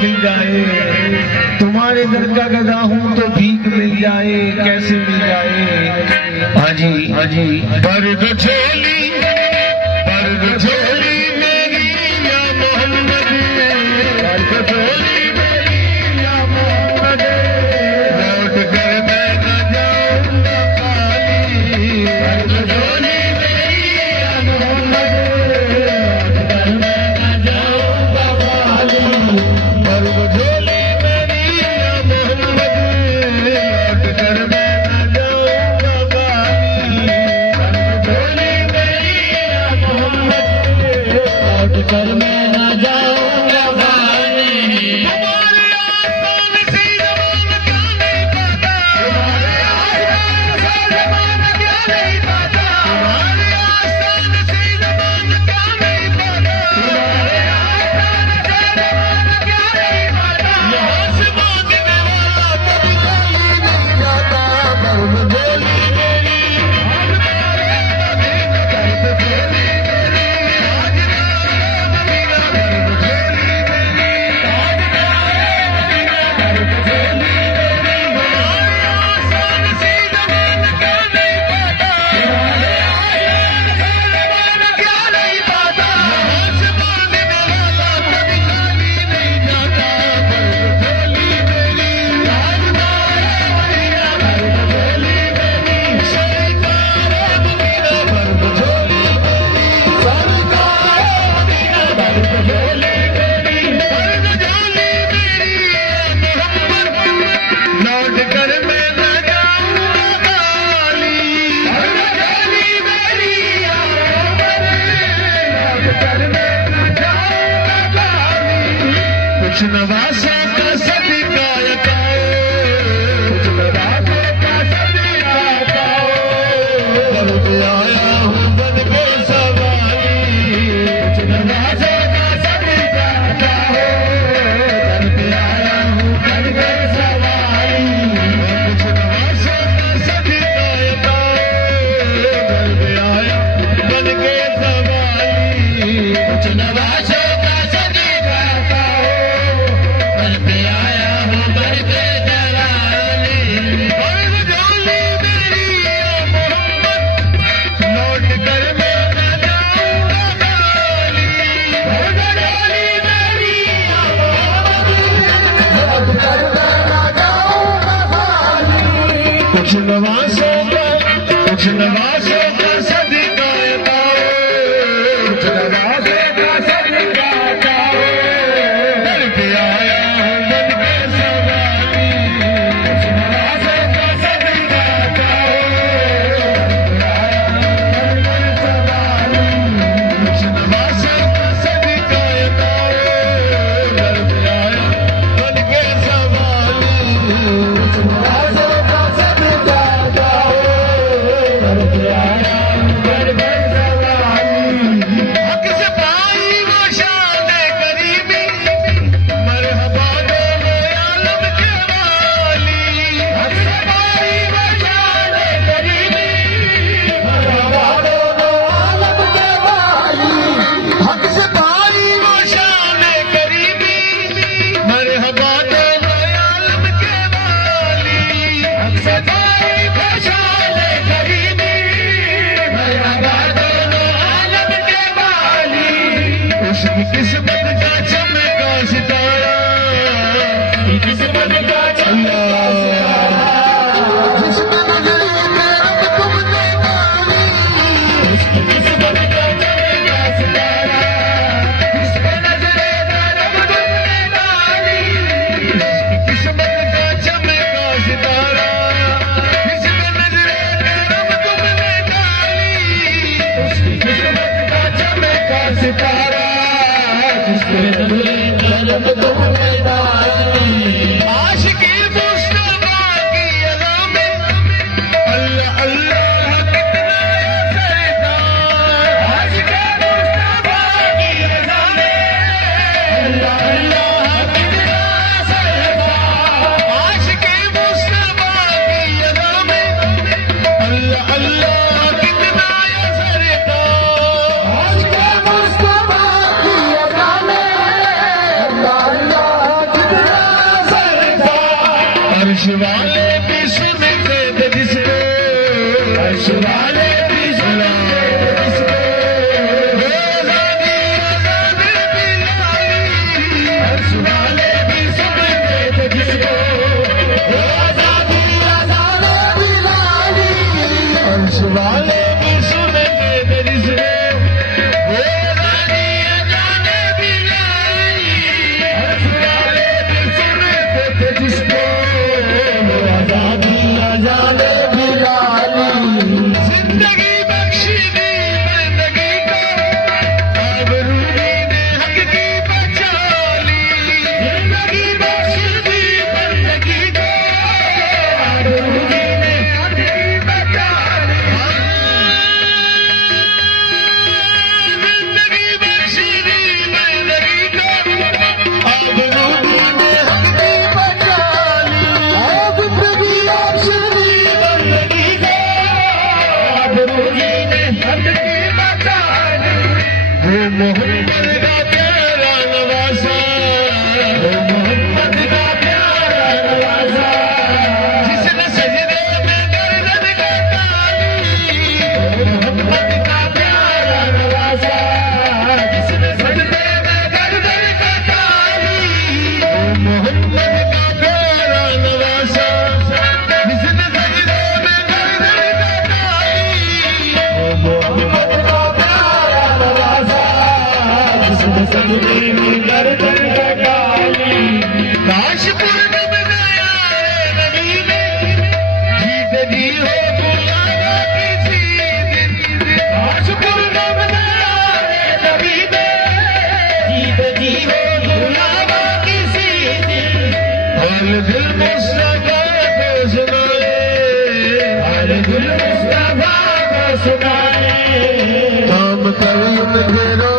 खिल जाए, तुम्हारे दर का गधा हूँ तो भीख मिल जाए, कैसे मिल जाए। हाजी पर झोली मेरी या मोहम्मद, पर झोली मेरी या मोहम्मद, लौट कर मैं न जाऊंगा खाली, पर झोली मेरी या मोहम्मद, लौट कर मैं न जाऊंगा खाली, पर झोली मेरी या मोहम्मद, लौट कर मैं न जाऊंगा खाली, पर झोली मेरी या मोहम्मद, लौट कर मैं न जाऊंगा खाली। हमारे आसान सी ज़बान क्या नहीं पता, हमारे आसान सा ज़बान क्या नहीं पता, हमारे आसान सी ज़बान क्या नहीं पता, हमारे आसान सा ज़बान क्या नहीं पता। यहाँ से मांगने वाला कभी खाली नहीं जाता, पर झोली मेरी आज मदीना, कर झोली मेरी आज मदीना, कर झोली मेरी आज मदीना, कर झोली मेरी। हमारे आसान सी ज़बान क्या नहीं पता, हमारे आसान सा ज़बान क्या नहीं पता। यहाँ से मांगने वाला कभी खाली नहीं जाता, पर झोली मेरी आज मदीना, कर झोली मेरी सरकार मदीना, पर झोली मेरी सरकार मदीना, पर झोली मेरी, पर झोली मेरी या मोहम्मद, लौट कर मैं न जाऊंगा खाली, पर झोली मेरी या मोहम्मद, लौट कर मैं न जाऊंगा खाली। कुछ नवासों का सदका यकाओ, कुछ नवासों का सदका यकाओ, बन के आया हूँ बन के सवारी, कुछ नवासों का सदका यकाओ, बन के आया हूँ बन के सवारी, कुछ नवासों का सदका यकाओ, बन के आया बन के सवारी, कुछ नवासों का सदका यकाओ, बन के आया हूँ बन के दलाली, पर झोली मेरी या मोहम्मद, लौट कर मैं न जाऊंगा खाली, पर झोली मेरी या मोहम्मद, लौट कर मैं न जाऊंगा खाली। कुछ नवासों का सदका यकाओ, कुछ नवासों का सदका यकाओ, बन के आया हूँ बन के सवारी, कुछ नवासों का सदका यकाओ, बन के आया हूँ बन के सवारी, कुछ नवासों का सदका यकाओ, बन के आया बन के सवारी, कुछ नवासों का सदका यकाओ, बन के अर्श वाले भी सुनते थे जिसको, अर्श वाले भी सुनते थे जिसको, अर्श वाले भी सुनते थे जिसको, अर्श वाले भी सुनते थे जिसको, जिंदगी बख्शी दी बंदगी को, आबरूनी ने हक की बचा ली, जिंदगी बख्शी दी बंदगी को, आबरूनी ने हक की बचा ली, जिंदगी बख्शी दी बंदगी को, आबरूनी ने हक की बचा ली, जिंदगी बख्शी दी बंदगी को, आबरूनी ने हक की बचा ली। वो मोहम्मद का प्यारा नवासा, वो मोहम्मद का प्यारा नवासा, जिसने सजदे में गर्दन कटा ली, वो मोहम्मद का प्यारा नवासा, जिसने सजदे में गर्दन कटा ली, वो मोहम्मद का प्यारा नवासा, जिसने सजदे में गर्दन कटा ली, वो मोहम्मद का प्यारा नवासा, जिसने सजदे में गर्दन कटा ली। काश पूर्णिम गया नबी ने, जीत जी हो बुलावा किसी दिन, काश पूर्णिम गया नबी ने, जीत जी हो बुलावा किसी दिन, हाल दिल मुस्तफा को सुनाए, हाल दिल मुस्तफा को सुनाए, काम करीम तेरा